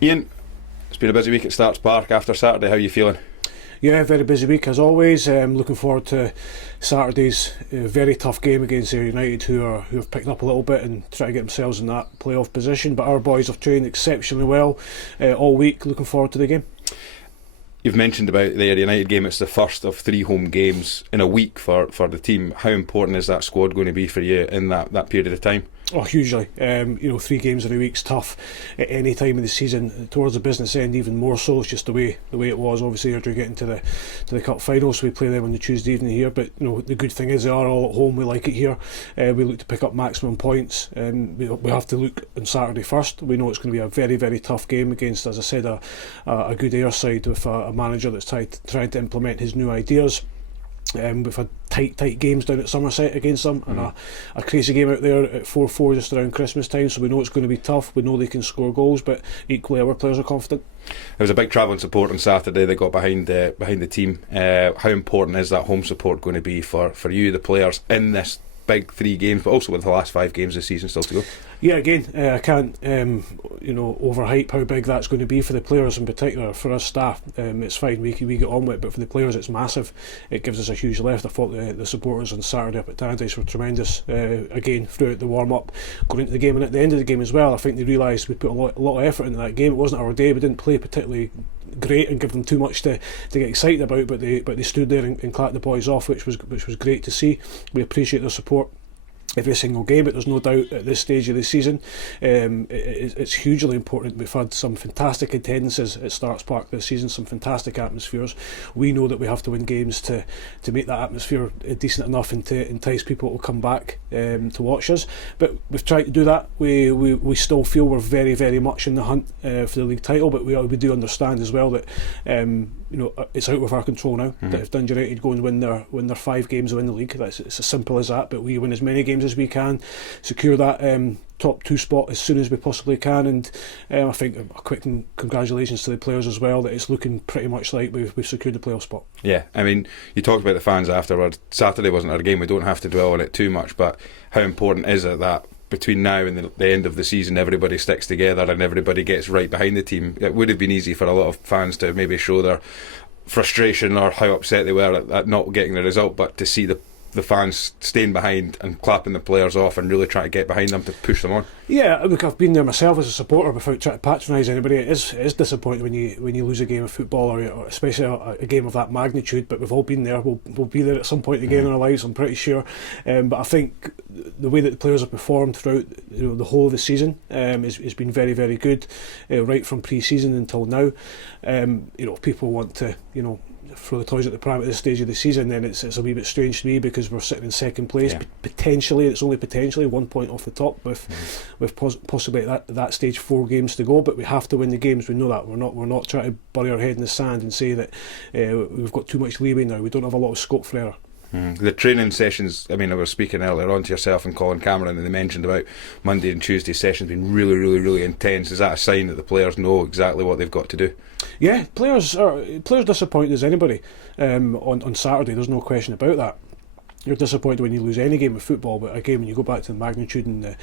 Ian, it's been a busy week at Starks Park after Saturday. How are you feeling? Yeah, very busy week as always. Looking forward to Saturday's very tough game against Ayr United, who have picked up a little bit and try to get themselves in that playoff position. But our boys have trained exceptionally well all week. Looking forward to the game. You've mentioned about the Ayr United game. It's the first of 3 home games in a week for the team. How important is that squad going to be for you in that period of time? Oh, hugely. 3 games in a week's tough at any time of the season. Towards the business end, even more so. It's just the way it was. Obviously, you're getting to the cup final, so we play them on the Tuesday evening here. But the good thing is they are all at home. We like it here. We look to pick up maximum points. We have to look on Saturday first. We know it's going to be a very, very tough game against, as I said, a good Ayr side with a manager that's trying to implement his new ideas. We've had tight games down at Somerset against them, and a crazy game out there at 4-4 just around Christmas time, so we know it's going to be tough. We know they can score goals, but equally our players are confident. There was a big travelling support on Saturday. They got behind the team. How important is that home support going to be for you, the players, in this big 3 games, but also with the last 5 games of the season still to go? Yeah, again, I can't overhype how big that's going to be for the players in particular. For us staff, it's fine, we get on with it, but for the players it's massive. It gives us a huge lift. I thought the supporters on Saturday up at Tannadice were tremendous, again throughout the warm-up, going into the game, and at the end of the game as well. I think they realised we put a lot of effort into that game. It wasn't our day. We didn't play particularly great and give them too much to get excited about, but they stood there and clapped the boys off, which was great to see. We appreciate their support every single game, but there's no doubt at this stage of the season it's hugely important. We've had some fantastic attendances at Starks Park this season, some fantastic atmospheres. We know that we have to win games to make that atmosphere decent enough and to entice people to come back to watch us, but we've tried to do that. We still feel we're very, very much in the hunt for the league title, but we do understand as well that it's out of our control now. That if Dundee United go and win their 5 games, win the league, it's as simple as that. But we win as many games as we can, secure that top 2 spot as soon as we possibly can, and I think a quick congratulations to the players as well, that it's looking pretty much like we've secured the playoff spot. Yeah, I mean, you talked about the fans afterwards. Saturday wasn't our game, we don't have to dwell on it too much, but how important is it that between now and the end of the season everybody sticks together and everybody gets right behind the team? It would have been easy for a lot of fans to maybe show their frustration or how upset they were at not getting the result, but to see the fans staying behind and clapping the players off and really trying to get behind them to push them on. Yeah, look, I've been there myself as a supporter without trying to patronise anybody. It is disappointing when you lose a game of football, or especially a game of that magnitude, but we've all been there. We'll be there at some point again in our lives, I'm pretty sure. But I think the way that the players have performed throughout the whole of the season has been very, very good, right from pre-season until now. People want to throw the toys at the pram at this stage of the season, then it's a wee bit strange to me, because we're sitting in second place. Potentially, it's only potentially 1 point off the top with possibly at that stage 4 games to go, but we have to win the games. We know that. We're not trying to bury our head in the sand and say that we've got too much leeway now. We don't have a lot of scope for error. The training sessions, I mean, I was speaking earlier on to yourself and Colin Cameron, and they mentioned about Monday and Tuesday sessions being really, really, really intense. Is that a sign that the players know exactly what they've got to do? Yeah, players disappointed as anybody on Saturday. There's no question about that. You're disappointed when you lose any game of football, but again, when you go back to the magnitude and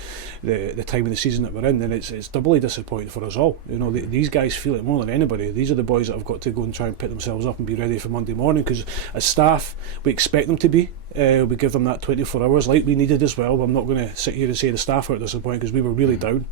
the time of the season that we're in, then it's doubly disappointing for us all. These guys feel it more than anybody. These are the boys that have got to go and try and pick themselves up and be ready for Monday morning, because as staff we expect them to be. We give them that 24 hours like we needed as well. I'm not going to sit here and say the staff are disappointed, because we were really down,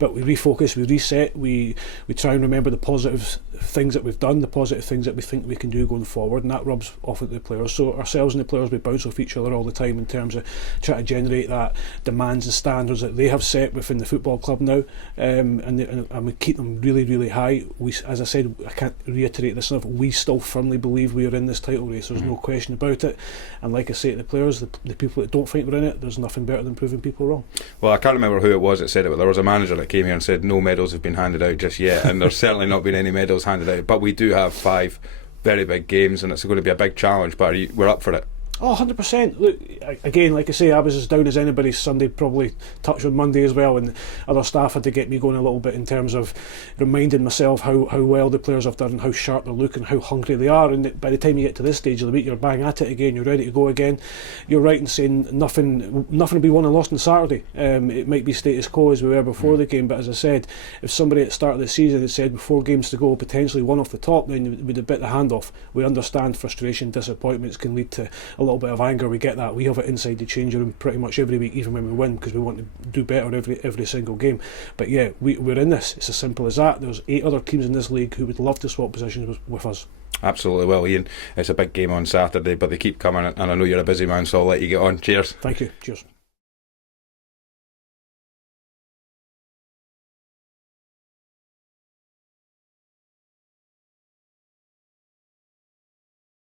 but we refocus, we reset, we try and remember the positive things that we've done, the positive things that we think we can do going forward, and that rubs off at the players. So ourselves and the players, we bounce off each other all the time in terms of trying to generate that demands and standards that they have set within the football club now, and we keep them really, really high. As I said, I can't reiterate this enough, we still firmly believe we are in this title race. There's no question about it, and like I say to the players, the people that don't think we're in it, there's nothing better than proving people wrong. Well, I can't remember who it was that said it, but there was a manager that came here and said no medals have been handed out just yet, and there's certainly not been any medals handed out, but we do have 5 very big games, and it's going to be a big challenge, but we're up for it. Oh, 100%. Look, again, like I say, I was as down as anybody Sunday, probably touched on Monday as well, and other staff had to get me going a little bit in terms of reminding myself how well the players have done, how sharp they're looking, how hungry they are, and by the time you get to this stage of the week, you're bang at it again, you're ready to go again. You're right in saying nothing will be won and lost on Saturday. It might be status quo as we were before the game, but as I said, if somebody at the start of the season had said with 4 games to go, potentially one off the top, then we'd have bit the hand off. We understand frustration, disappointments can lead to a little bit of anger. We get that. We have it inside the changing room pretty much every week, even when we win, because we want to do better every single game. But yeah, we're in this. It's as simple as that. There's 8 other teams in this league who would love to swap positions with us. Absolutely. Well, Ian, it's a big game on Saturday, but they keep coming, and I know you're a busy man, so I'll let you get on. Cheers. Thank you. Cheers.